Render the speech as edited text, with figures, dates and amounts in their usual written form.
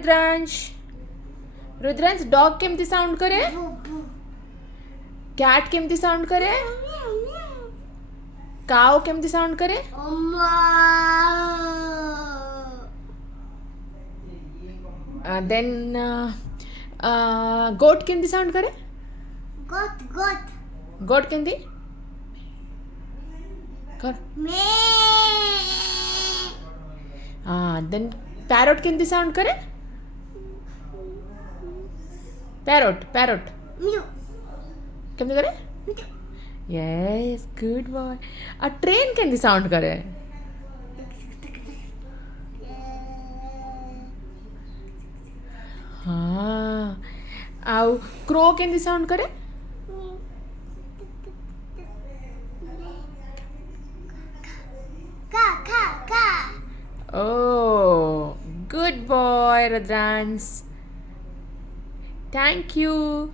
Rudransh Rudransh dog केमती sound करे cat केमती साउंड करे काव केमती साउंड करे देन गोट केमती साउंड करे गोट केमती कर देन पैरोट केमती साउंड करे पैरोट केमती करे यस गुड बॉय आ ट्रेन केमती साउंड करे हाँ आउ क्रो केमती साउंड करे Oh, good boy, Rudransh. Thank you.